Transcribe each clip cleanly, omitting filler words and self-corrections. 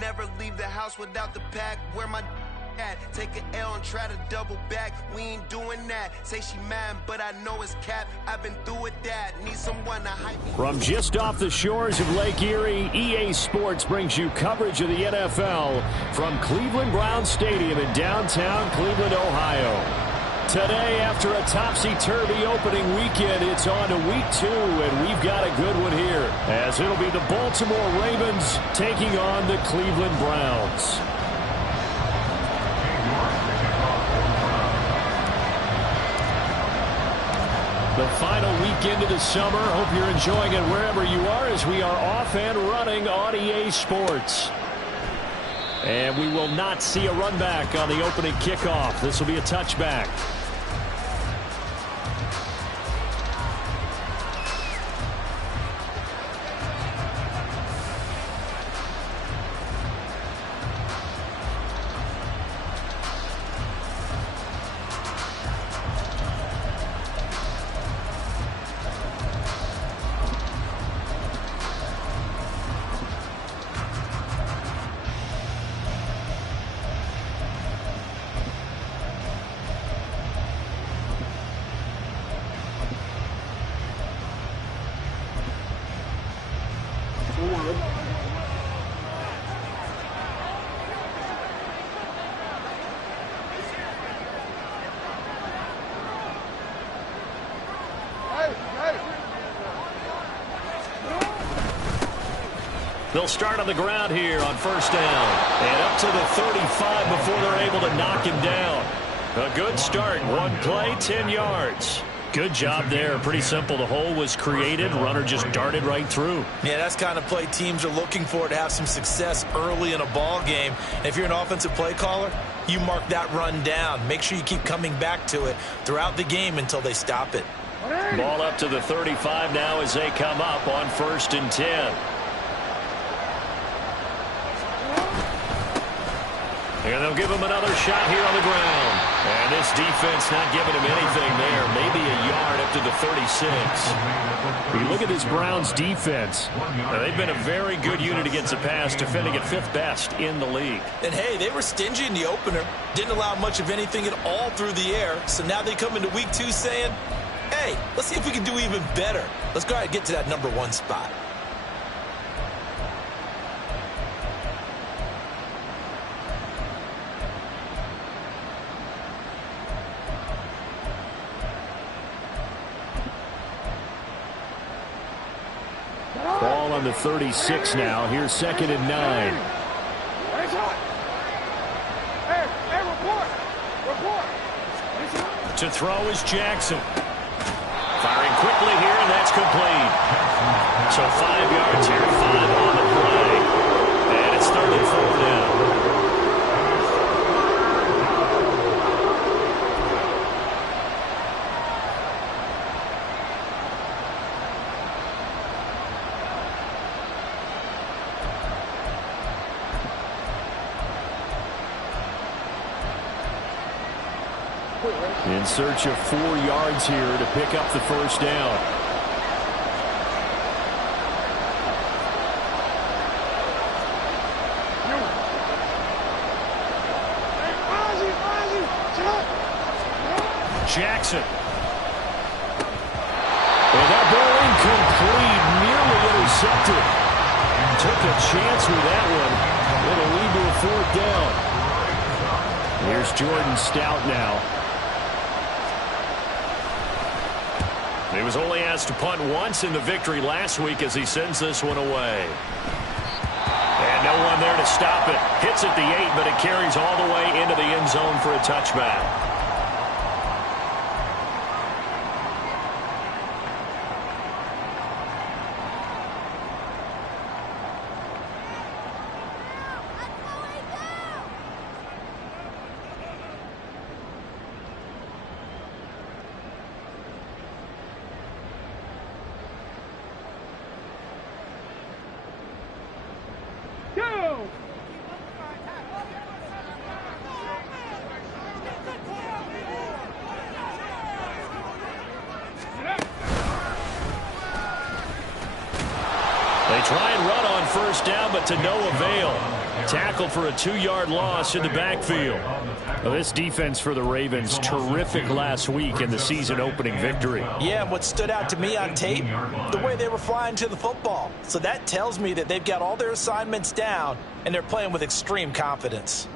never leave the house without the pack. Where my at? Take an L and try to double back. We ain't doing that. Say she mad, but I know it's cap. I've been through with that. Need someone to hype me. From just off the shores of Lake Erie, EA Sports brings you coverage of the NFL from Cleveland Browns Stadium in downtown Cleveland, Ohio. Today, after a topsy-turvy opening weekend, it's on to week 2, and we've got a good one here, as it'll be the Baltimore Ravens taking on the Cleveland Browns. The final weekend of the summer. Hope you're enjoying it wherever you are, as we are off and running on EA Sports. And we will not see a run back on the opening kickoff. This will be a touchback. They'll start on the ground here on first down. And up to the 35 before they're able to knock him down. A good start. One play, 10 yards. Good job there. Pretty simple. The hole was created. Runner just darted right through. Yeah, that's the kind of play teams are looking for to have some success early in a ball game. And if you're an offensive play caller, you mark that run down. Make sure you keep coming back to it throughout the game until they stop it. Ball up to the 35 now as they come up on first and 10. And they'll give him another shot here on the ground. And this defense not giving him anything there. Maybe a yard up to the 36. You look at this Browns defense. They've been a very good unit against the pass, defending at 5th best in the league. And, hey, they were stingy in the opener. Didn't allow much of anything at all through the air. So now they come into week 2 saying, hey, let's see if we can do even better. Let's go ahead and get to that number 1 spot. Ball on the 36 now. Here's 2nd and 9. To throw is Jackson. Firing quickly here, and that's complete. So 5 yards here, 5 on the play. And it's 3rd and 4 now. In search of 4 yards here to pick up the first down. Jackson. And that ball incomplete, nearly intercepted. Took a chance with that one. It'll lead to a 4th down. Here's Jordan Stout now. He was only asked to punt once in the victory last week as he sends this one away. And no one there to stop it. Hits at the 8, but it carries all the way into the end zone for a touchback. They They try and run on first down, but to no avail. Tackled for a 2-yard loss in the backfield. Well, this defense for the Ravens, terrific last week in the season-opening victory. Yeah, and what stood out to me on tape, the way they were flying to the football. So that tells me that they've got all their assignments down, and they're playing with extreme confidence.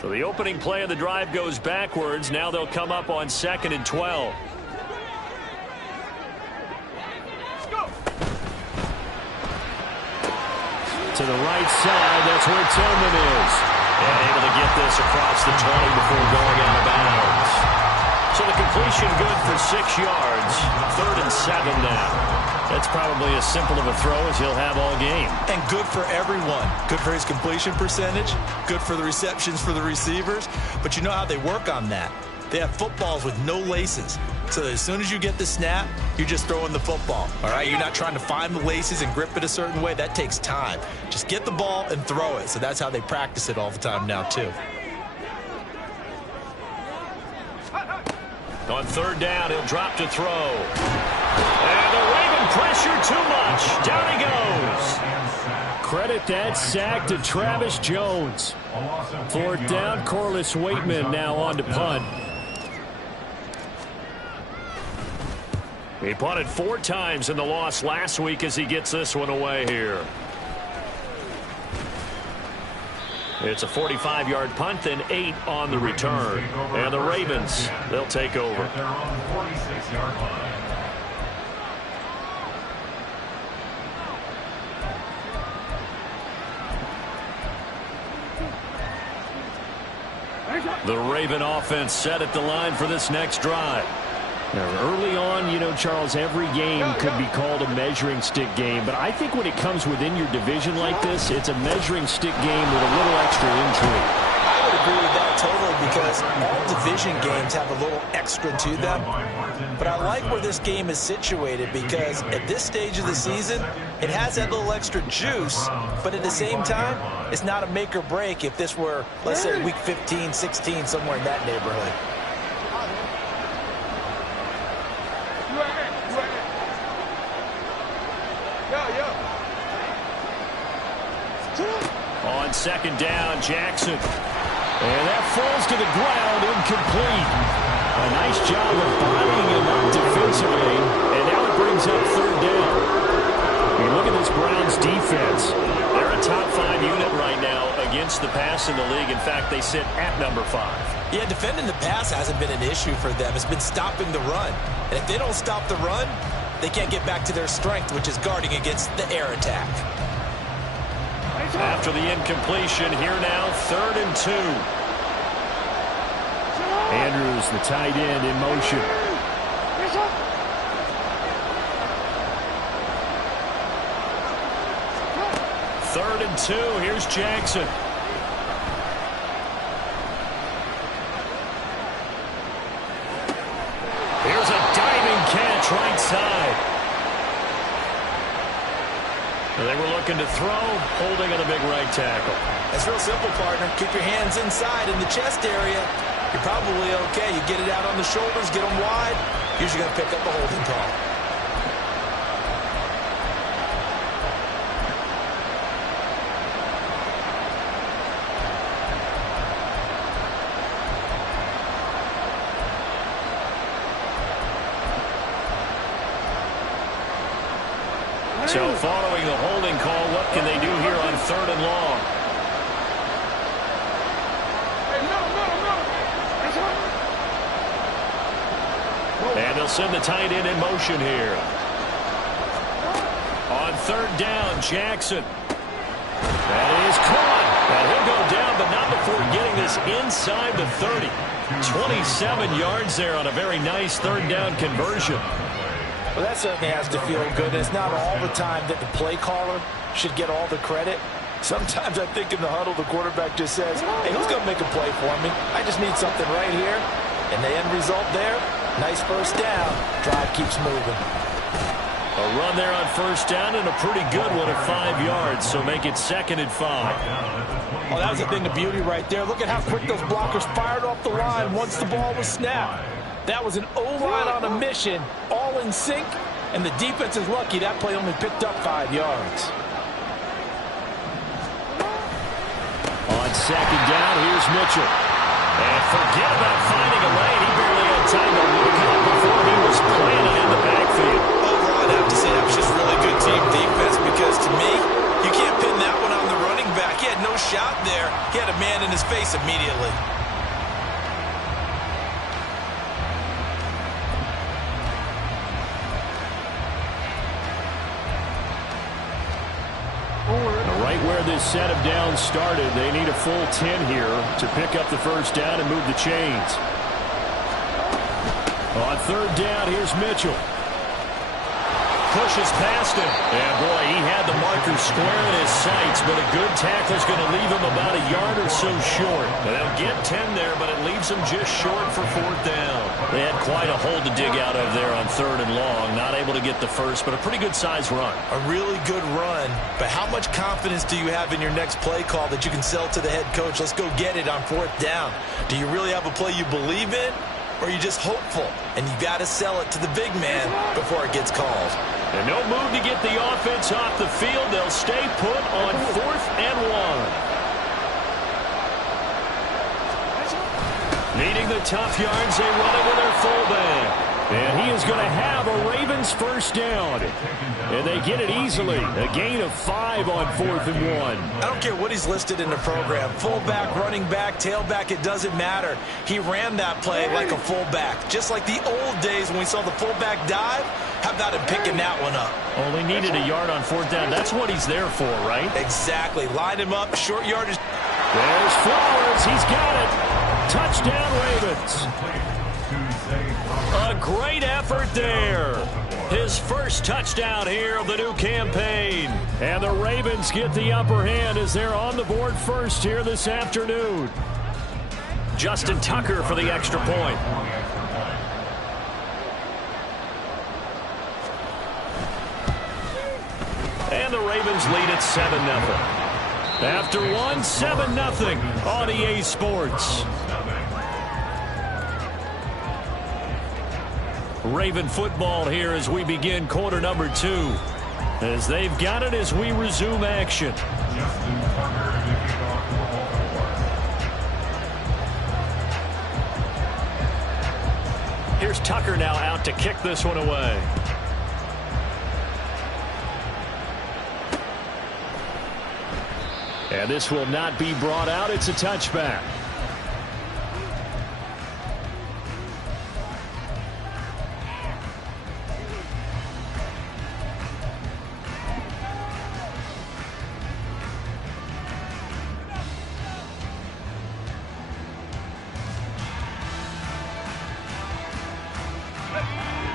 So the opening play of the drive goes backwards. Now they'll come up on 2nd and 12. To the right side, that's where Tillman is. And able to get this across the 20 before going out of bounds. So the completion good for 6 yards. 3rd and 7 now. That's probably as simple of a throw as he'll have all game. And good for everyone. Good for his completion percentage. Good for the receptions for the receivers. But you know how they work on that. They have footballs with no laces. So as soon as you get the snap, you're just throwing the football. All right, you're not trying to find the laces and grip it a certain way. That takes time. Just get the ball and throw it. So that's how they practice it all the time now, too. On 3rd down, he'll drop to throw. And the Raven pressure too much. Down he goes. Credit that sack to Travis Jones. 4th down, Corliss Waitman now on to punt. He punted 4 times in the loss last week as he gets this one away here. It's a 45-yard punt and 8 on the return. And the Ravens, they'll take over. The Raven offense set at the line for this next drive. Now, early on, you know, Charles, every game could be called a measuring stick game. But I think when it comes within your division like this, it's a measuring stick game with a little extra intrigue. I would agree with that totally because all division games have a little extra to them. But I like where this game is situated because at this stage of the season, it has that little extra juice. But at the same time, it's not a make or break if this were, let's say, week 15, 16, somewhere in that neighborhood. On 2nd down, Jackson. And that falls to the ground, incomplete. A nice job of bodying him up defensively. And now it brings up 3rd down. You look at this Browns defense. They're a top 5 unit right now against the pass in the league. In fact, they sit at number 5. Yeah, defending the pass hasn't been an issue for them. It's been stopping the run. And if they don't stop the run, they can't get back to their strength, which is guarding against the air attack. After the incompletion, here now, 3rd and 2. Andrews, the tight end, in motion. Third and 2. Here's Jackson. Here's a diving catch right side. They were looking to throw, holding on the big right tackle. It's real simple, partner. Keep your hands inside in the chest area. You're probably okay. You get it out on the shoulders, get them wide. Usually going to pick up a holding call. So following the holding call, what can they do here on 3rd and long? And they'll send the tight end in motion here. On 3rd down, Jackson. That is caught. And he'll go down, but not before getting this inside the 30. 27 yards there on a very nice 3rd down conversion. Well, that certainly has to feel good. It's not all the time that the play caller should get all the credit. Sometimes I think in the huddle, the quarterback just says, hey, who's going to make a play for me? I just need something right here. And the end result there, nice first down. Drive keeps moving. A run there on 1st down and a pretty good one at 5 yards, so make it 2nd and 5. Oh, that was a thing of beauty right there. Look at how quick those blockers fired off the line once the ball was snapped. That was an O-line on a mission, all in sync, and the defense is lucky that play only picked up 5 yards. On second down, here's Mitchell. And forget about finding a lane. He barely had time to look up before he was planted in the backfield. Overall, I'd have to say that was just really good team defense because, to me, you can't pin that one on the running back. He had no shot there. He had a man in his face immediately. Right where this set of downs started, they need a full 10 here to pick up the first down and move the chains. On third down, here's Mitchell. Pushes past him. And, boy, he had the marker square in his sights, but a good tackle is going to leave him about a yard or so short. They'll get 10 there, but it leaves him just short for fourth down. They had quite a hole to dig out of there on third and long. Not able to get the first, but a pretty good-sized run. A really good run, but how much confidence do you have in your next play call that you can sell to the head coach? Let's go get it on fourth down. Do you really have a play you believe in, or are you just hopeful? And you got to sell it to the big man before it gets called. And no move to get the offense off the field. They'll stay put on 4th and 1. Needing the tough yards, they run it with their fullback. And he is going to have a Ravens first down. And they get it easily. A gain of 5 on 4th and 1. I don't care what he's listed in the program. Fullback, running back, tailback, it doesn't matter. He ran that play like a fullback. Just like the old days when we saw the fullback dive. How about him picking that one up? Only needed a yard on 4th down. That's what he's there for, right? Exactly. Line him up, short yardage. There's Flowers. He's got it. Touchdown, Ravens. A great effort there. His first touchdown here of the new campaign. And the Ravens get the upper hand as they're on the board first here this afternoon. Justin Tucker for the extra point. And the Ravens lead at 7-0. After one, 7-0 on EA Sports. Raven football here as we begin quarter number 2. As they've got it as we resume action. Here's Tucker now out to kick this one away. And this will not be brought out. It's a touchback.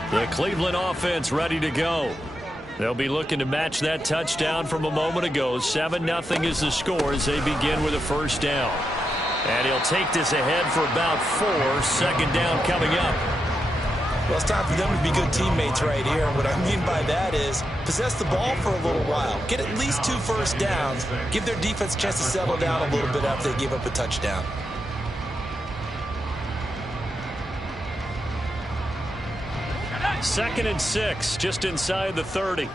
The Cleveland offense ready to go. They'll be looking to match that touchdown from a moment ago. 7-0 is the score as they begin with a first down. And he'll take this ahead for about 4. Second down coming up. Well, it's time for them to be good teammates right here. And what I mean by that is possess the ball for a little while. Get at least 2 first downs. Give their defense a chance to settle down a little bit after they give up a touchdown. Second and 6, just inside the 30.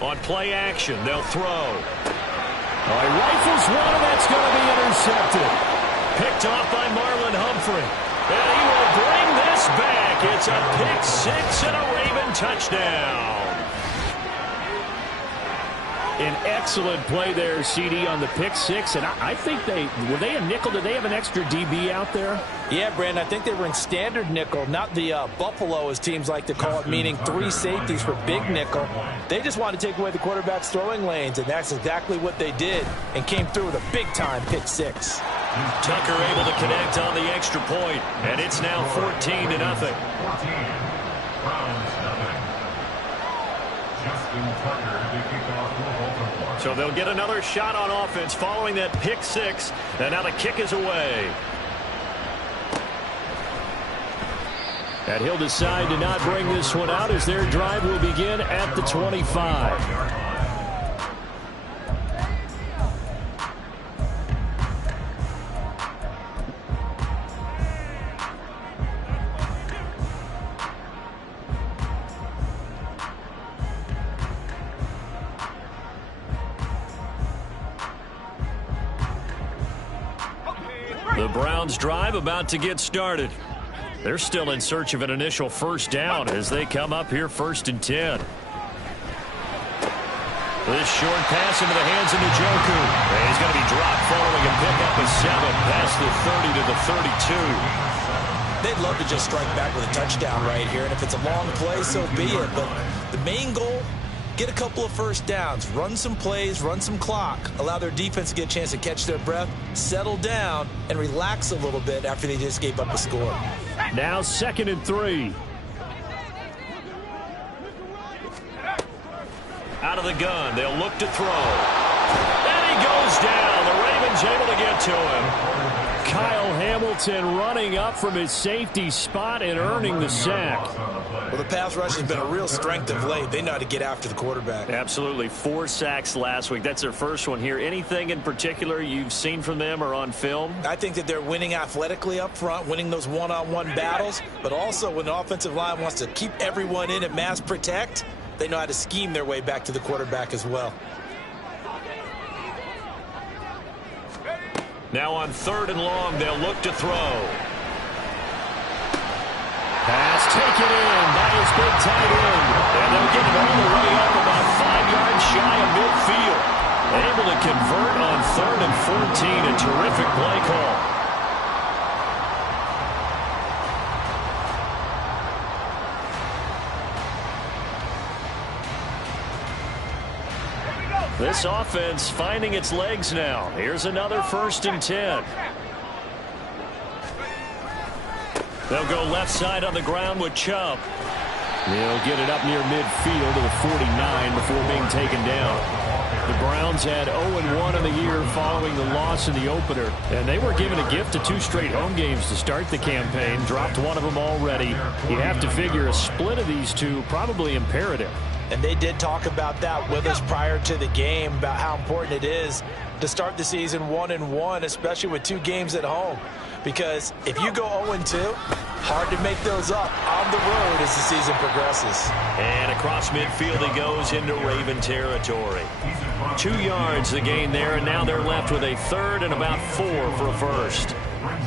On play action, they'll throw. Oh, he rifles one, and that's going to be intercepted. Picked off by Marlon Humphrey. And he will bring this back. It's a pick 6 and a Raven touchdown. An excellent play there, CD, on the pick 6. And I think were they a nickel? Did they have an extra DB out there? Yeah, Brandon, I think they were in standard nickel, not the Buffalo, as teams like to call it, meaning 3 safeties for big nickel. They just wanted to take away the quarterback's throwing lanes, and that's exactly what they did, and came through with a big-time pick 6. Tucker able to connect on the extra point, and it's now 14-0. So they'll get another shot on offense following that pick 6, and now the kick is away. And he'll decide to not bring this one out as their drive will begin at the 25. The Browns drive about to get started. They're still in search of an initial first down as they come up here 1st and 10. This short pass into the hands of Njoku. He's going to be dropped following a pickup of 7 past the 30 to the 32. They'd love to just strike back with a touchdown right here, and if it's a long play, so be it. But the main goal, get a couple of first downs, run some plays, run some clock, allow their defense to get a chance to catch their breath, settle down, and relax a little bit after they just gave up a score. Now 2nd and 3. Out of the gun, they'll look to throw. And he goes down. The Ravens able to get to him. Kyle Hamilton running up from his safety spot and earning the sack. Well, the pass rush has been a real strength of late. They know how to get after the quarterback. Absolutely. 4 sacks last week. That's their first one here. Anything in particular you've seen from them or on film? I think that they're winning athletically up front, winning those one-on-one battles, but also when the offensive line wants to keep everyone in and mass protect, they know how to scheme their way back to the quarterback as well. Now on 3rd and long, they'll look to throw. Pass taken in by his big tight end. And they'll get it all the way up about 5 yards shy of midfield. Able to convert on 3rd and 14. A terrific play call. This offense finding its legs now. Here's another 1st and 10. They'll go left side on the ground with Chubb. They'll get it up near midfield to the 49 before being taken down. The Browns had 0-1 in the year following the loss in the opener. And they were given a gift of 2 straight home games to start the campaign. Dropped one of them already. You have to figure a split of these two probably imperative. And they did talk about that with us prior to the game, about how important it is to start the season 1-1, especially with 2 games at home. Because if you go 0-2, hard to make those up on the road as the season progresses. And across midfield he goes into Raven territory. 2 yards the gain there, and now they're left with a 3rd and about 4 for a first.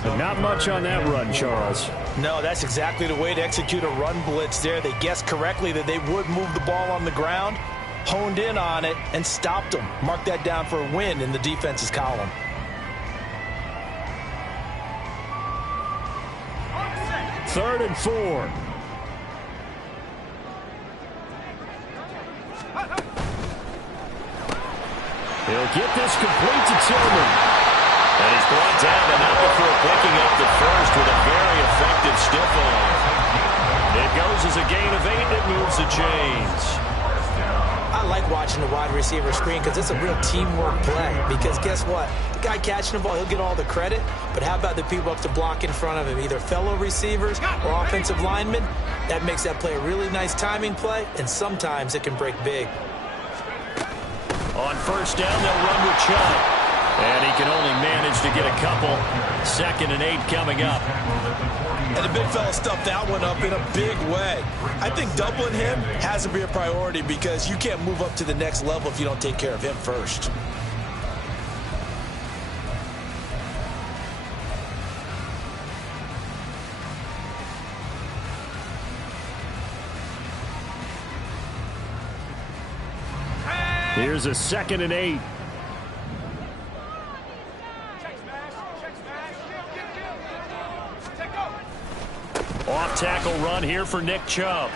But not much on that run, Charles. No, that's exactly the way to execute a run blitz there. They guessed correctly that they would move the ball on the ground, honed in on it, and stopped them. Mark that down for a win in the defense's column. Third and 4. He'll get this complete to Tillman. And he's brought down and out before picking up the first with a very effective stiff arm. It goes as a gain of 8. It moves the chains. I like watching the wide receiver screen because it's a real teamwork play. Because guess what? The guy catching the ball, he'll get all the credit. But how about the people up to block in front of him? Either fellow receivers or offensive linemen. That makes that play a really nice timing play. And sometimes it can break big. On 1st down, they'll run with Chubb. And he can only manage to get a couple. 2nd and 8 coming up. And the big fella stuffed that one up in a big way. I think doubling him has to be a priority because you can't move up to the next level if you don't take care of him first. Here's a 2nd and 8. Off-tackle run here for Nick Chubb.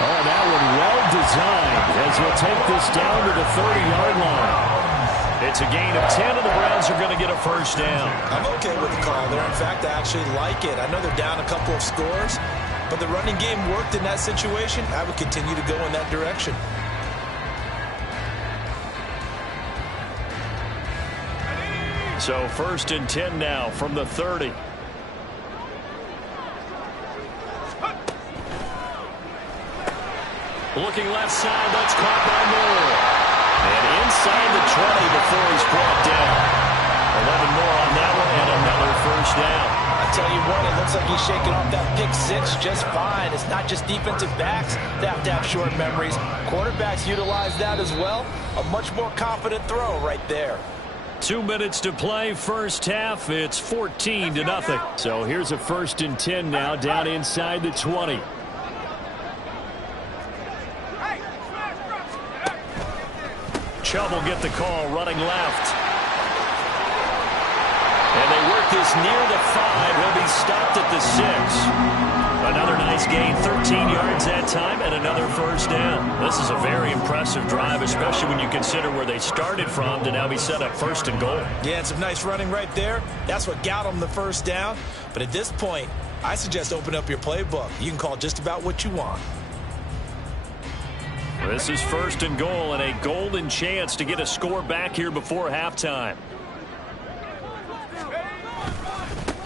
Oh, that one well designed as he'll take this down to the 30-yard line. It's a gain of 10, and the Browns are going to get a first down. I'm okay with the call there. In fact, I actually like it. I know they're down a couple of scores, but the running game worked in that situation. I would continue to go in that direction. So 1st and 10 now from the 30. Looking left side, that's caught by Moore. And inside the 20 before he's brought down. 11 more on that one and another first down. I tell you what, it looks like he's shaking off that pick 6 just fine. It's not just defensive backs that have to have short memories. Quarterbacks utilize that as well. A much more confident throw right there. 2 minutes to play, first half. It's 14-0. So here's a 1st and 10 now, down inside the 20. Chubb will get the call, running left. And they work this near the 5. He'll be stopped at the 6. Another nice gain, 13 yards that time, and another first down. This is a very impressive drive, especially when you consider where they started from to now be set up 1st and goal. Yeah, and some nice running right there. That's what got them the first down. But at this point, I suggest open up your playbook. You can call just about what you want. This is 1st and goal, and a golden chance to get a score back here before halftime.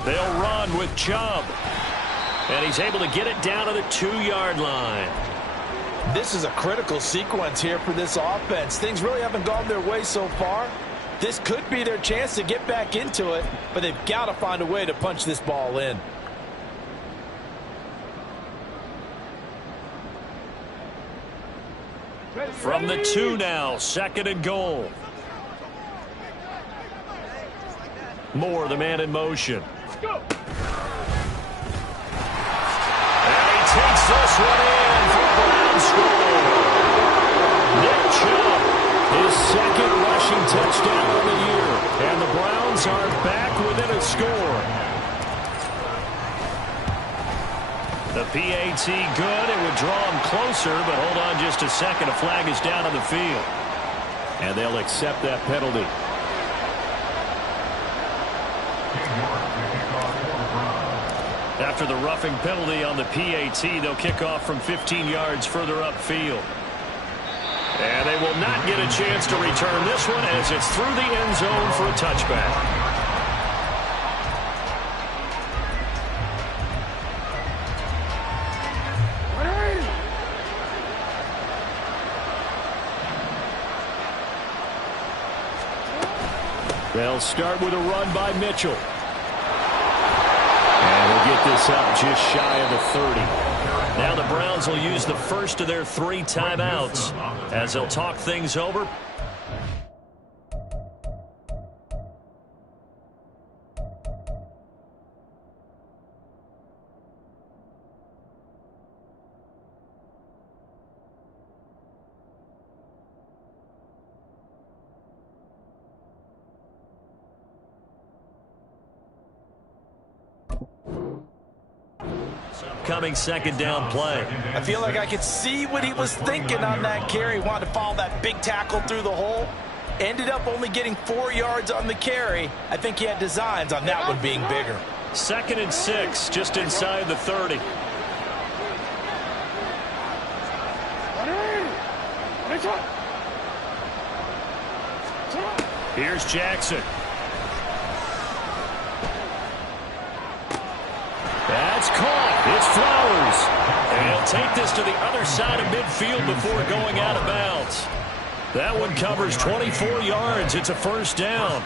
They'll run with Chubb. And he's able to get it down to the 2-yard line. This is a critical sequence here for this offense. Things really haven't gone their way so far. This could be their chance to get back into it, but they've got to find a way to punch this ball in. From the 2 now, 2nd and goal. Moore, the man in motion. Takes this one in for a Browns score. Nick Chubb, his 2nd rushing touchdown of the year. And the Browns are back within a score. The PAT good. It would draw him closer, but hold on just a second. A flag is down on the field. And they'll accept that penalty. After the roughing penalty on the PAT, they'll kick off from 15 yards further upfield. And they will not get a chance to return this one as it's through the end zone for a touchback. They'll start with a run by Mitchell. And they'll get this up just shy of the 30. Now the Browns will use the first of their 3 timeouts as they'll talk things over. Coming 2nd down play. I feel like I could see what he was thinking on that carry. Wanted to follow that big tackle through the hole. Ended up only getting 4 yards on the carry. I think he had designs on that one being bigger. 2nd and 6, just inside the 30. Here's Jackson. That's caught. It's Flowers. And he'll take this to the other side of midfield before going out of bounds. That one covers 24 yards. It's a first down.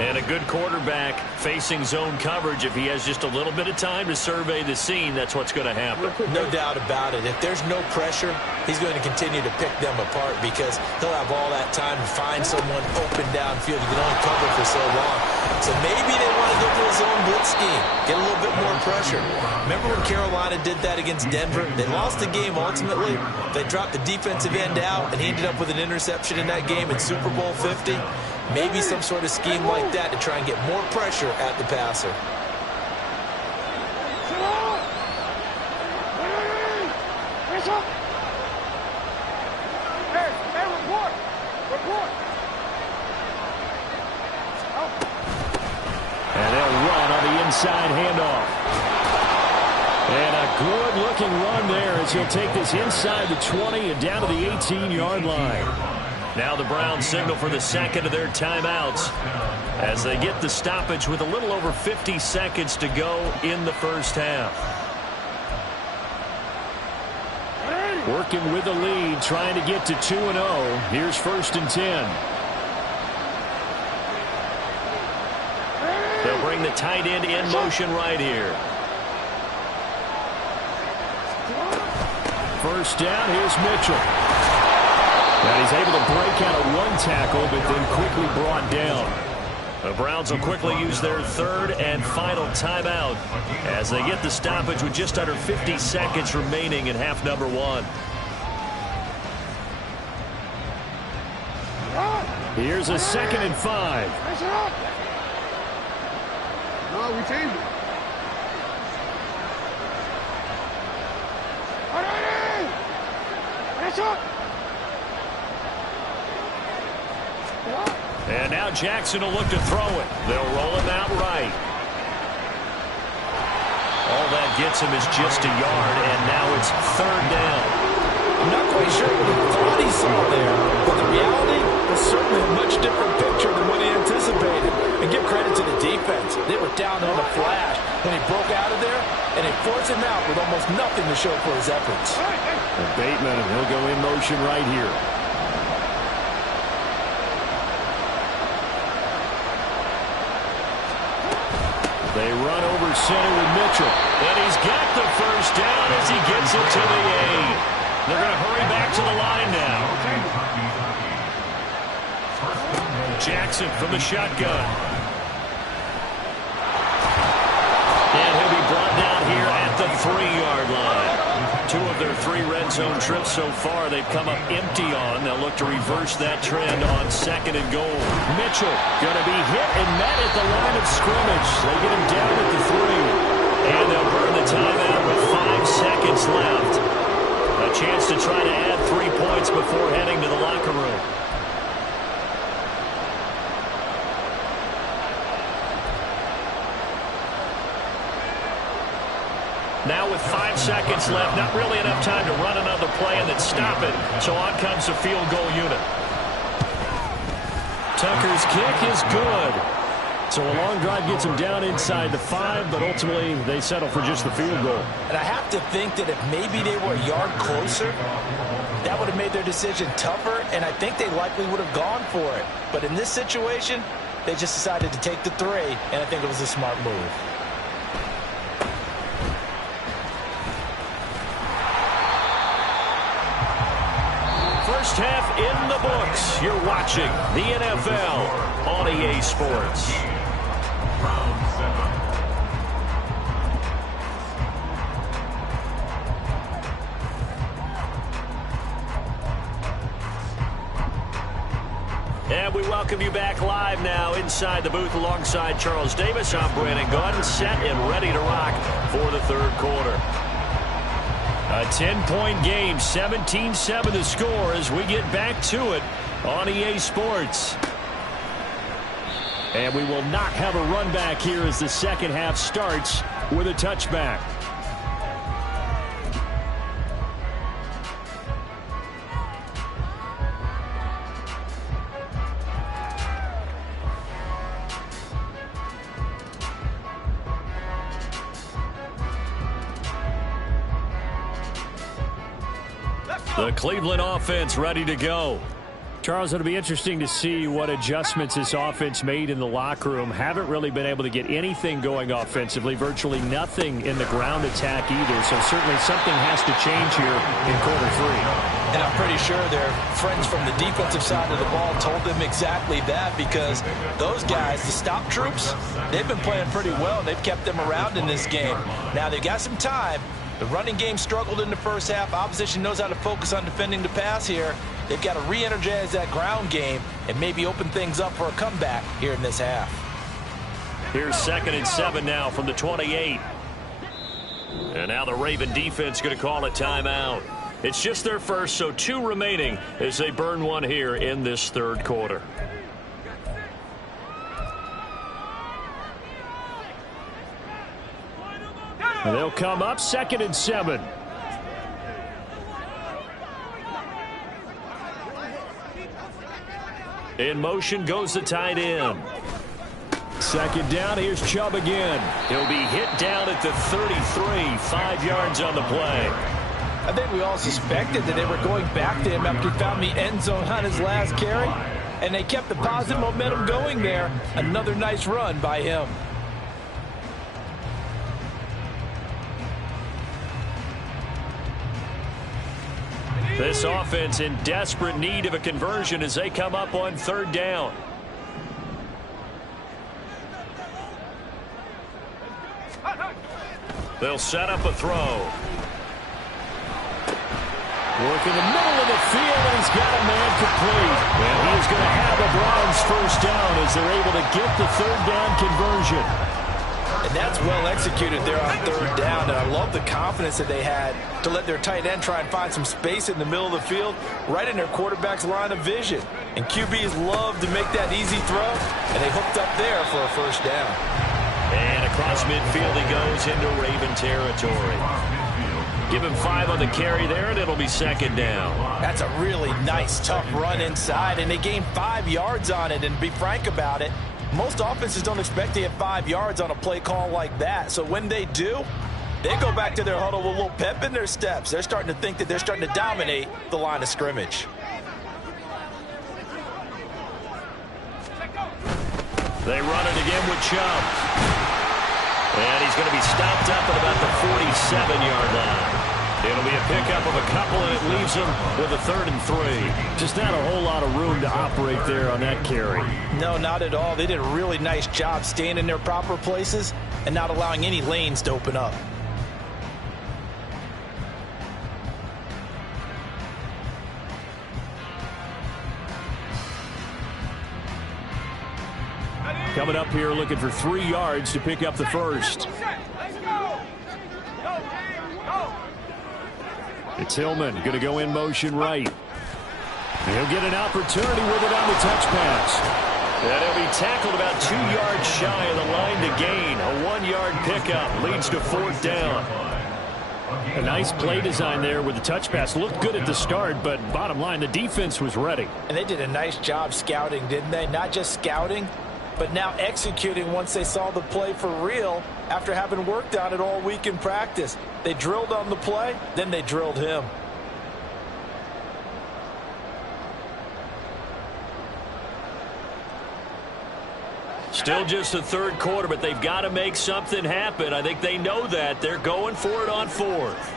And a good quarterback facing zone coverage. If he has just a little bit of time to survey the scene, that's what's going to happen. No doubt about it. If there's no pressure, he's going to continue to pick them apart because he'll have all that time to find someone open downfield. You can only cover for so long. So maybe they want to go to a zone blitz scheme, get a little bit more pressure. Remember when Carolina did that against Denver? They lost the game ultimately. They dropped the defensive end out, and he ended up with an interception in that game in Super Bowl 50. Maybe some sort of scheme like that to try and get more pressure at the passer. And they'll run on the inside handoff. And a good-looking run there as he'll take this inside the 20 and down to the 18-yard line. Now the Browns signal for the 2nd of their timeouts as they get the stoppage with a little over 50 seconds to go in the first half. Working with the lead, trying to get to 2-0. Here's 1st and 10. They'll bring the tight end in motion right here. First down, here's Mitchell. And he's able to break out of one tackle, but then quickly brought down. The Browns will quickly use their third and final timeout as they get the stoppage with just under 50 seconds remaining in half number one. Here's a 2nd and 5. No, we changed it. And now Jackson will look to throw it. They'll roll him out right. All that gets him is just a yard, and now it's 3rd down. I'm not quite sure what he thought he saw there, but the reality was certainly a much different picture than what he anticipated. And give credit to the defense. They were down on a flash when he broke out of there, and they forced him out with almost nothing to show for his efforts. And Bateman, he'll go in motion right here. They run over center with Mitchell. And he's got the first down as he gets it to the 8. They're going to hurry back to the line now. Jackson from the shotgun. And he'll be brought down here at the 3-yard line. 2 of their 3 red zone trips so far they've come up empty on. They'll look to reverse that trend on 2nd and goal. Mitchell going to be hit and met at the line of scrimmage. They get him down at the 3. And they'll burn the timeout with 5 seconds left. A chance to try to add 3 points before heading to the locker room. Now with 5 seconds left, not really enough time to run another play and then stop it. So on comes the field goal unit. Tucker's kick is good. So a long drive gets him down inside the 5, but ultimately they settle for just the field goal. And I have to think that if maybe they were a yard closer, that would have made their decision tougher, and I think they likely would have gone for it. But in this situation, they just decided to take the 3, and I think it was a smart move. First half in the books. You're watching the NFL on EA Sports. And we welcome you back live now inside the booth alongside Charles Davis. I'm Brandon Gaudin, set and ready to rock for the 3rd quarter. A 10-point game, 17-7 the score as we get back to it on EA Sports. And we will not have a run back here as the 2nd half starts with a touchback. The Cleveland offense ready to go. Charles, it'll be interesting to see what adjustments this offense made in the locker room. Haven't really been able to get anything going offensively. Virtually nothing in the ground attack either. So certainly something has to change here in quarter 3. And I'm pretty sure their friends from the defensive side of the ball told them exactly that, because those guys, the stop troops, they've been playing pretty well. They've kept them around in this game. Now they've got some time. The running game struggled in the first half. Opposition knows how to focus on defending the pass here. They've got to re-energize that ground game and maybe open things up for a comeback here in this half. Here's 2nd and 7 now from the 28. And now the Raven defense going to call a timeout. It's just their first, so 2 remaining as they burn one here in this 3rd quarter. And they'll come up 2nd and 7. In motion goes the tight end. 2nd down, here's Chubb again. He'll be hit down at the 33, 5 yards on the play. I think we all suspected that they were going back to him after he found the end zone on his last carry, and they kept the positive momentum going there. Another nice run by him. This offense in desperate need of a conversion as they come up on 3rd down. They'll set up a throw. Work in the middle of the field, and he's got a man complete. And he's going to have the Browns first down as they're able to get the 3rd down conversion. And that's well executed there on 3rd down. And I love the confidence that they had to let their tight end try and find some space in the middle of the field, right in their quarterback's line of vision. And QBs love to make that easy throw, and they hooked up there for a first down. And across midfield he goes into Raven territory. Give him 5 on the carry there, and it'll be 2nd down. That's a really nice, tough run inside, and they gained 5 yards on it. And to be frank about it, most offenses don't expect to get 5 yards on a play call like that. So when they do, they go back to their huddle with a little pep in their steps. They're starting to think that they're starting to dominate the line of scrimmage. They run it again with Chubb. And he's going to be stopped up at about the 47-yard line. It'll be a pickup of a couple, and it leaves them with a 3rd and 3. Just not a whole lot of room to operate there on that carry. No, not at all. They did a really nice job staying in their proper places and not allowing any lanes to open up. Coming up here looking for 3 yards to pick up the first. It's Hillman going to go in motion right. He'll get an opportunity with it on the touch pass. And he'll be tackled about 2 yards shy of the line to gain. A 1-yard pickup leads to 4th down. A nice play design there with the touch pass. Looked good at the start, but bottom line, the defense was ready. And they did a nice job scouting, didn't they? Not just scouting, but now executing once they saw the play for real after having worked on it all week in practice. They drilled on the play, then they drilled him. Still just the 3rd quarter, but they've got to make something happen. I think they know that. They're going for it on 4th.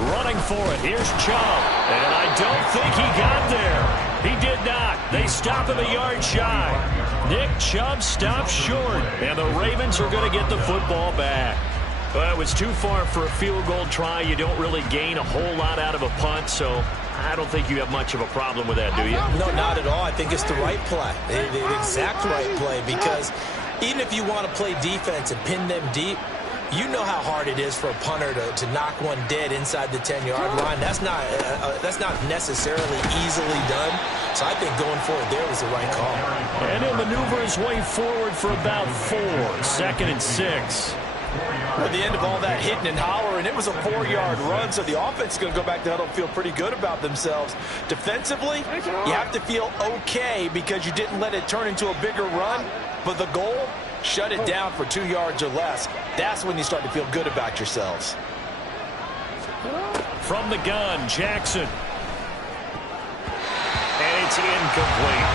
Running for it. Here's Chubb. And I don't think he got there. He did not. They stop him a yard shy. Nick Chubb stops short. And the Ravens are going to get the football back. Well, it was too far for a field goal try. You don't really gain a whole lot out of a punt, so I don't think you have much of a problem with that, do you? No, not at all. I think it's the right play, the exact right play, because even if you want to play defense and pin them deep, you know how hard it is for a punter to knock one dead inside the 10-yard line. That's not necessarily easily done. So I think going forward there was the right call. And he'll maneuver his way forward for about 4. 2nd and 6. At the end of all that hitting and hollering, it was a 4-yard run, so the offense is going to go back to huddle and feel pretty good about themselves. Defensively, you have to feel okay because you didn't let it turn into a bigger run, but the goal, shut it down for 2 yards or less. That's when you start to feel good about yourselves. From the gun, Jackson. And it's incomplete.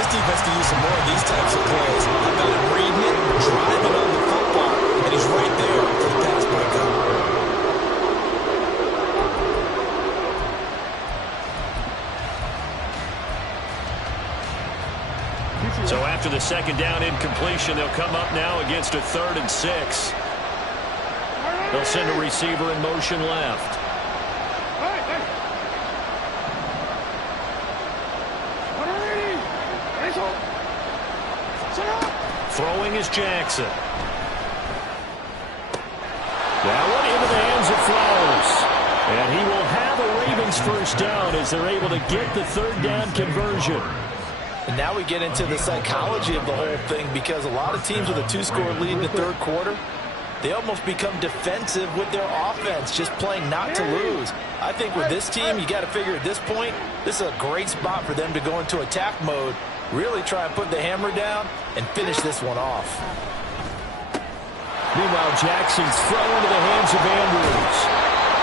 This defense can use some more of these types of plays. I've got him reading it, driving on the football, and he's right there for the pass breakup. So after the 2nd down incompletion, they'll come up now against a 3rd and 6. They'll send a receiver in motion left. Throwing is Jackson. That one into the hands of Flowers. And he will have a Ravens first down as they're able to get the 3rd down conversion. And now we get into the psychology of the whole thing, because a lot of teams with a 2-score lead in the 3rd quarter, they almost become defensive with their offense, just playing not to lose. I think with this team, you got to figure at this point, this is a great spot for them to go into attack mode, really try and put the hammer down and finish this one off. Meanwhile, Jackson's thrown into the hands of Andrews.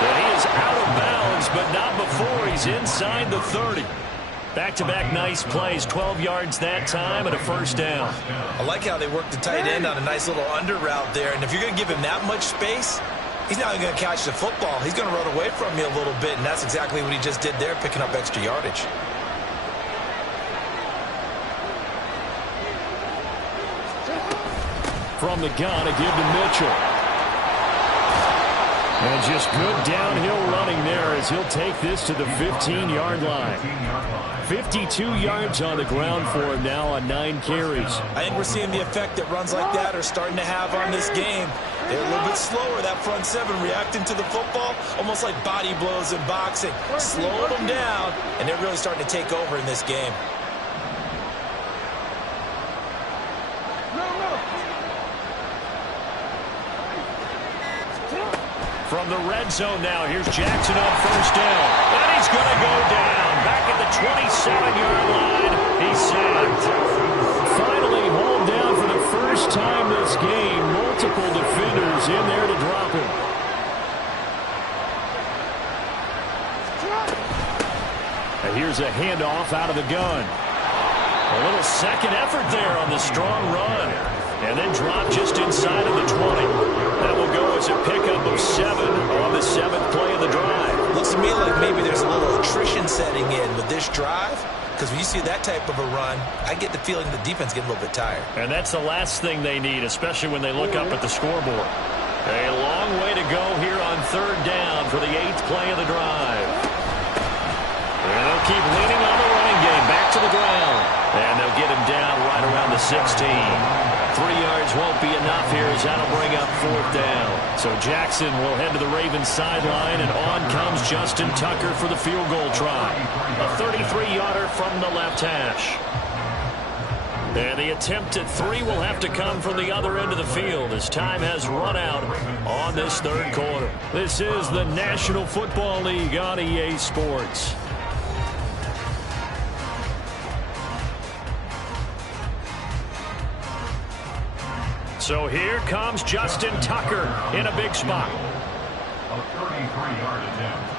And he is out of bounds, but not before he's inside the 30. Back-to-back nice plays, 12 yards that time and a first down. I like how they worked the tight end on a nice little under route there. And if you're going to give him that much space, He's not going to catch the football. He's going to run away from you a little bit, and that's exactly what he just did there, picking up extra yardage. From the gun, a give to Mitchell. And just good downhill running there as he'll take this to the 15-yard line. 52 yards on the ground for him now on 9 carries. I think we're seeing the effect that runs like that are starting to have on this game. They're a little bit slower, that front seven, reacting to the football, almost like body blows in boxing. Slowing them down, and they're really starting to take over in this game. From the red zone now, here's Jackson on first down. And he's going to go down. Back at the 27-yard line. He's sacked. Finally hauled down for the first time this game. Multiple defenders in there to drop him. And here's a handoff out of the gun. A little second effort there on the strong run. And then drop just inside of the 20. That will go as a pickup of 7 on the 7th play of the drive. Looks to me like maybe there's a little attrition setting in with this drive. Because when you see that type of a run, I get the feeling the defense getting a little bit tired. And that's the last thing they need, especially when they look up at the scoreboard. A long way to go here on 3rd down for the 8th play of the drive. And they'll keep leaning on the running game. Back to the ground. And they'll get him down right around the 16. 3 yards won't be enough here as that'll bring up 4th down. So Jackson will head to the Ravens sideline, and on comes Justin Tucker for the field goal try. A 33-yarder from the left hash. And the attempt at 3 will have to come from the other end of the field as time has run out on this 3rd quarter. This is the National Football League on EA Sports. So here comes Justin Tucker in a big spot. A 33-yard attempt.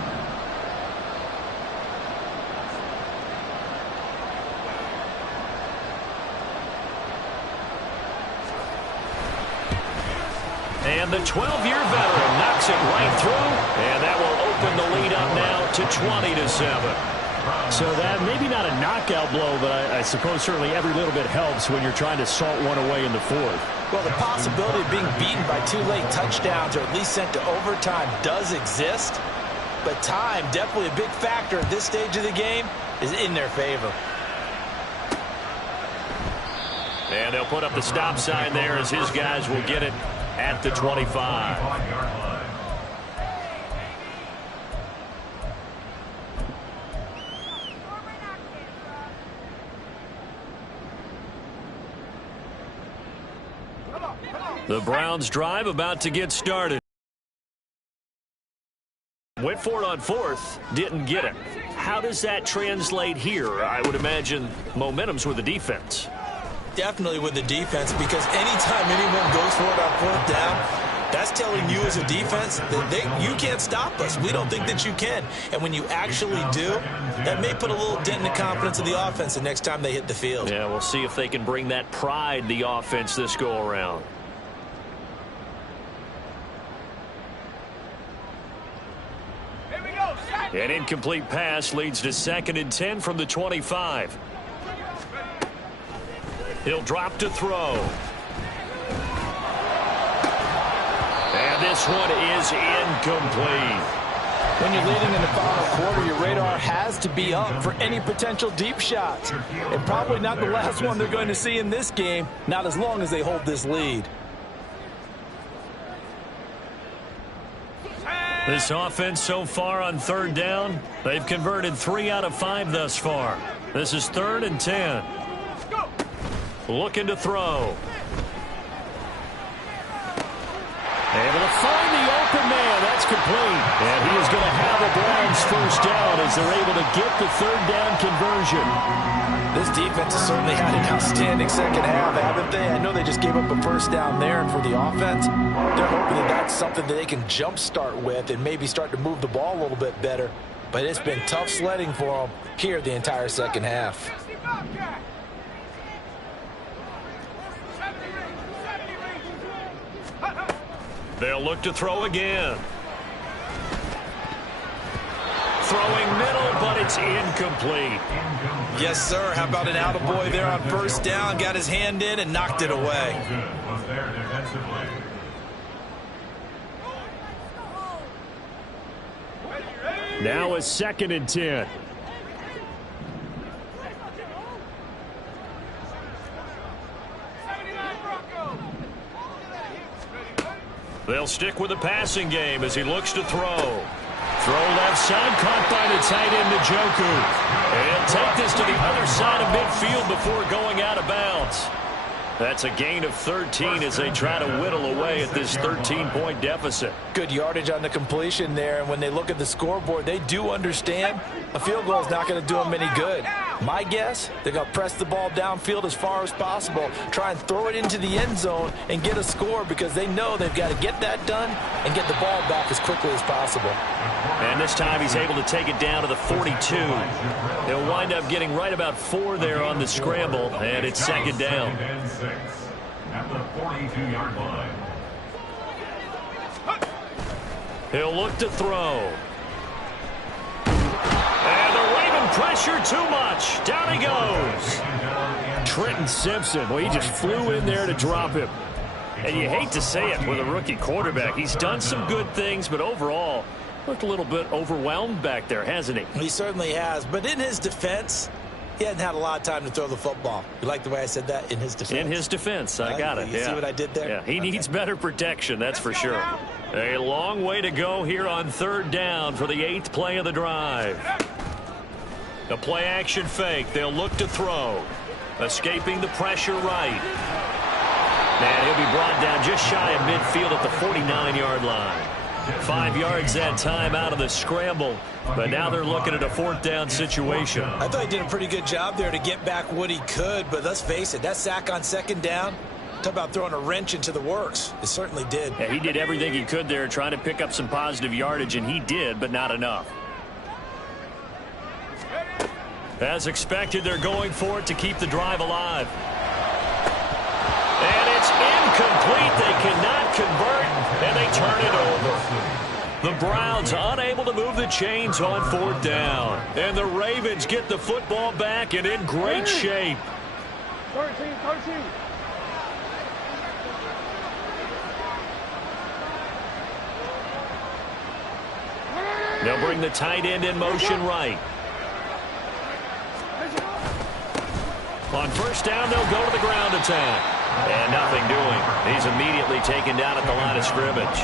And the 12-year veteran knocks it right through, and that will open the lead up now to 20-7. So that maybe not a knockout blow, but I suppose certainly every little bit helps when you're trying to salt one away in the 4th. Well, the possibility of being beaten by 2 late touchdowns or at least sent to overtime does exist. But time, definitely a big factor at this stage of the game, is in their favor. And they'll put up the stop sign there as his guys will get it at the 25. The Browns drive about to get started. Went for it on 4th, didn't get it. How does that translate here? I would imagine momentum's with the defense. Definitely with the defense, because anytime anyone goes for it on 4th down, that's telling you as a defense that you can't stop us. We don't think that you can. And when you actually do, that may put a little dent in the confidence of the offense the next time they hit the field. Yeah, we'll see if they can bring that pride the offense this go around. An incomplete pass leads to 2nd and 10 from the 25. He'll drop to throw. And this one is incomplete. When you're leading in the final quarter, your radar has to be up for any potential deep shots. And probably not the last one they're going to see in this game, not as long as they hold this lead. This offense so far on 3rd down, they've converted 3 out of 5 thus far. This is 3rd and 10. Looking to throw. Able to find the open man. That's complete. And he is going to have a Browns first down as they're able to get the 3rd down conversion. This defense has certainly had an outstanding second half, haven't they? I know they just gave up a first down there, and for the offense, they're hoping that that's something that they can jumpstart with and maybe start to move the ball a little bit better. But it's been tough sledding for them here the entire second half. They'll look to throw again. Throwing middle, but it's incomplete. Yes, sir. How about an attaboy there on first down? Got his hand in and knocked it away. Was there defensively. Now a 2nd and 10. They'll stick with the passing game as he looks to throw. Throw left side, caught by the tight end Njoku. And he'll take this to the other side of midfield before going out of bounds. That's a gain of 13 as they try to whittle away at this 13-point deficit. Good yardage on the completion there, and when they look at the scoreboard, they do understand a field goal is not going to do them any good. My guess, they're going to press the ball downfield as far as possible, try and throw it into the end zone and get a score because they know they've got to get that done and get the ball back as quickly as possible. And this time he's able to take it down to the 42. He'll wind up getting right about 4 there on the scramble, and it's 2nd down. At the 42-yard line. He'll look to throw. And the Raven pressure too much. Down he goes. Trenton Simpson, well, he just flew in there to drop him. And you hate to say it with a rookie quarterback. He's done some good things, but overall, looked a little bit overwhelmed back there, hasn't he? He certainly has, but in his defense, he hadn't had a lot of time to throw the football. You like the way I said that? In his defense? In his defense. I got it. You see what I did there? Yeah, he needs better protection, that's for sure. A long way to go here on 3rd down for the 8th play of the drive. The play-action fake. They'll look to throw. Escaping the pressure right. And he'll be brought down just shy of midfield at the 49-yard line. 5 yards that time out of the scramble, but now they're looking at a 4th down situation. I thought he did a pretty good job there to get back what he could, but let's face it, that sack on 2nd down, talk about throwing a wrench into the works. It certainly did. Yeah, he did everything he could there trying to pick up some positive yardage, and he did, but not enough. As expected, they're going for it to keep the drive alive. And it's incomplete. They cannot convert, and they turn it over. The Browns unable to move the chains on 4th down. And the Ravens get the football back and in great shape. 13. They'll bring the tight end in motion right. On 1st down, they'll go to the ground attack. And nothing doing. He's immediately taken down at the line of scrimmage.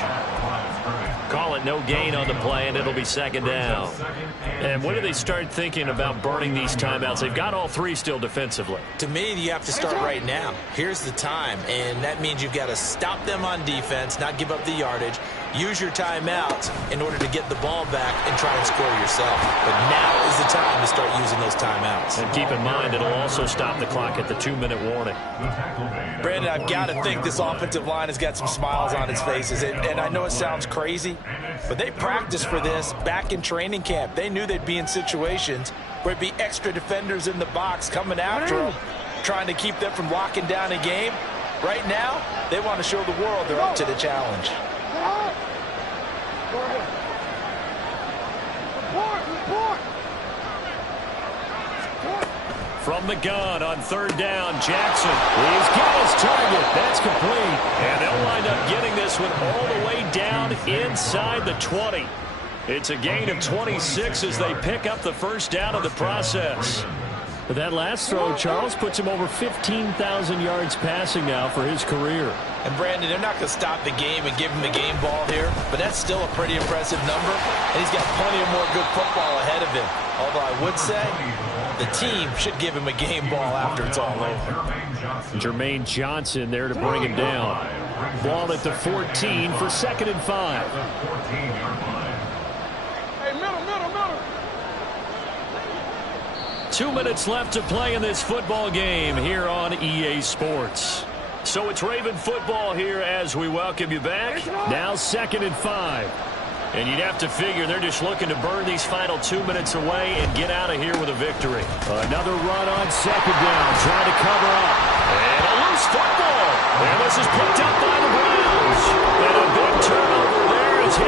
Call it no gain on the play, and it'll be 2nd down. And when do they start thinking about burning these timeouts? They've got all 3 still defensively. To me, you have to start right now. Here's the time, and that means you've got to stop them on defense, not give up the yardage, use your timeouts in order to get the ball back and try and score yourself. But now is the time to start using those timeouts. And keep in mind, it'll also stop the clock at the 2-minute warning. Brandon, I've got to think this offensive line has got some smiles on its faces. And I know it sounds crazy, but they practiced for this back in training camp. They knew they'd be in situations where it'd be extra defenders in the box coming after them, trying to keep them from locking down a game. Right now, they want to show the world they're up to the challenge. From the gun on 3rd down, Jackson. He's got his target. That's complete. And they'll wind up getting this one all the way down inside the 20. It's a gain of 26 as they pick up the 1st down of the process. But that last throw, Charles, puts him over 15,000 yards passing now for his career. And, Brandon, they're not going to stop the game and give him the game ball here, but that's still a pretty impressive number, and he's got plenty of more good football ahead of him. Although I would say the team should give him a game ball after it's all over. Jermaine Johnson there to bring him down. Ball at the 14 for 2nd and 5. Hey, middle. 2 minutes left to play in this football game here on EA Sports. So it's Raven football here as we welcome you back. Now 2nd and 5. And you'd have to figure they're just looking to burn these final 2 minutes away and get out of here with a victory. Another run on 2nd down, trying to cover up. And a loose football. And this is picked up by the Browns. And a big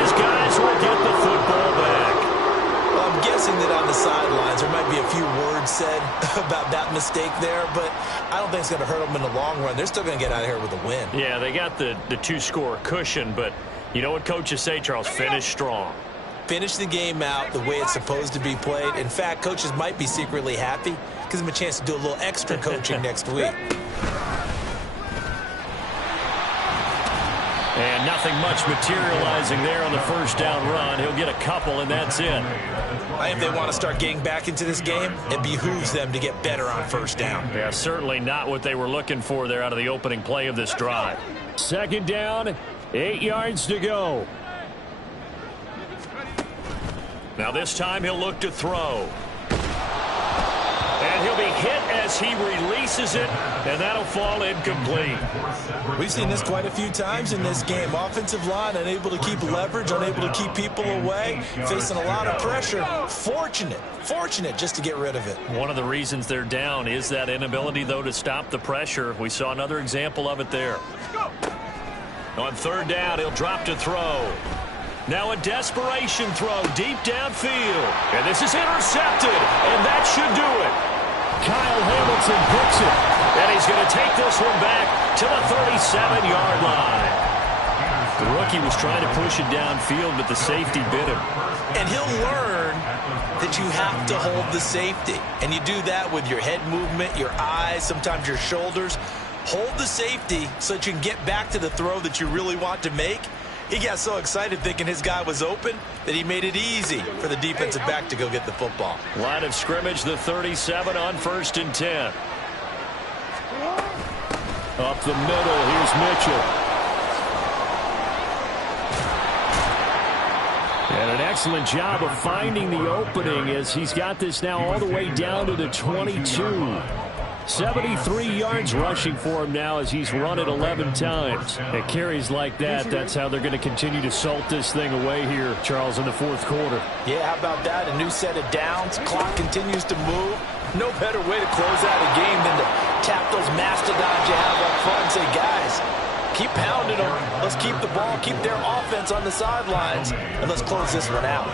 his guys will get the football back. Well, I'm guessing that on the sidelines there might be a few words said about that mistake there, but I don't think it's going to hurt them in the long run. They're still going to get out of here with a win. Yeah, they got the two-score cushion, but you know what coaches say, Charles? Finish strong. Finish the game out the way it's supposed to be played. In fact, coaches might be secretly happy. Gives them a chance to do a little extra coaching next week. And nothing much materializing there on the first down run. He'll get a couple, and that's it. If they want to start getting back into this game, it behooves them to get better on first down. Yeah, certainly not what they were looking for there out of the opening play of this drive. Second down, 8 yards to go. Now this time he'll look to throw. And he'll be hit as he releases it, and that'll fall incomplete. We've seen this quite a few times in this game. Offensive line unable to keep leverage, unable to keep people away, facing a lot of pressure. Fortunate just to get rid of it. One of the reasons they're down is that inability, though, to stop the pressure. We saw another example of it there. On third down, he'll drop to throw. Now a desperation throw deep downfield. And this is intercepted, and that should do it. Kyle Hamilton picks it, and he's going to take this one back to the 37-yard line. The rookie was trying to push it downfield, but the safety bit him. And he'll learn that you have to hold the safety. And you do that with your head movement, your eyes, sometimes your shoulders. Hold the safety so that you can get back to the throw that you really want to make. He got so excited thinking his guy was open that he made it easy for the defensive back to go get the football. Line of scrimmage, the 37 on 1st and 10. Up the middle, here's Mitchell. And an excellent job of finding the opening as he's got this now all the way down to the 22. 73 yards rushing for him now as he's run it 11 times. At carries like that, that's how they're going to continue to salt this thing away here, Charles, in the fourth quarter. Yeah, how about that? A new set of downs. Clock continues to move. No better way to close out a game than to tap those mastodons you have up front and say, guys, keep pounding them. Let's keep the ball, keep their offense on the sidelines, and let's close this one out.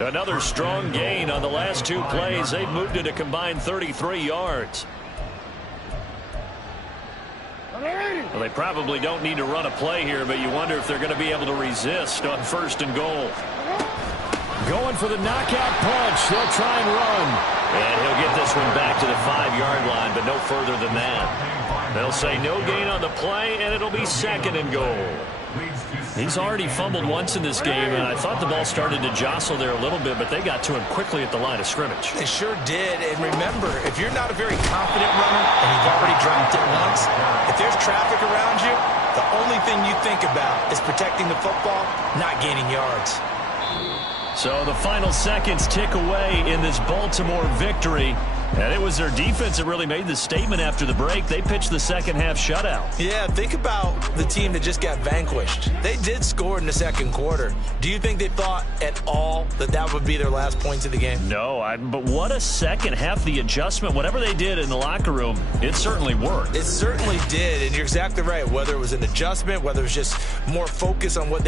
Another strong gain on the last two plays. They've moved it a combined 33 yards. Well, they probably don't need to run a play here, but you wonder if they're going to be able to resist on 1st and goal. Going for the knockout punch. They'll try and run. And he'll get this one back to the 5-yard line, but no further than that. They'll say no gain on the play, and it'll be 2nd and goal. He's already fumbled once in this game, and I thought the ball started to jostle there a little bit, but they got to him quickly at the line of scrimmage. They sure did, and remember, if you're not a very confident runner and you've already dropped it once, if there's traffic around you, the only thing you think about is protecting the football, not gaining yards. So the final seconds tick away in this Baltimore victory. And it was their defense that really made the statement after the break. They pitched the second-half shutout. Yeah, think about the team that just got vanquished. They did score in the second quarter. Do you think they thought at all that that would be their last points of the game? No, but what a second half. The adjustment, whatever they did in the locker room, it certainly worked. It certainly did, and you're exactly right. Whether it was an adjustment, whether it was just more focus on what they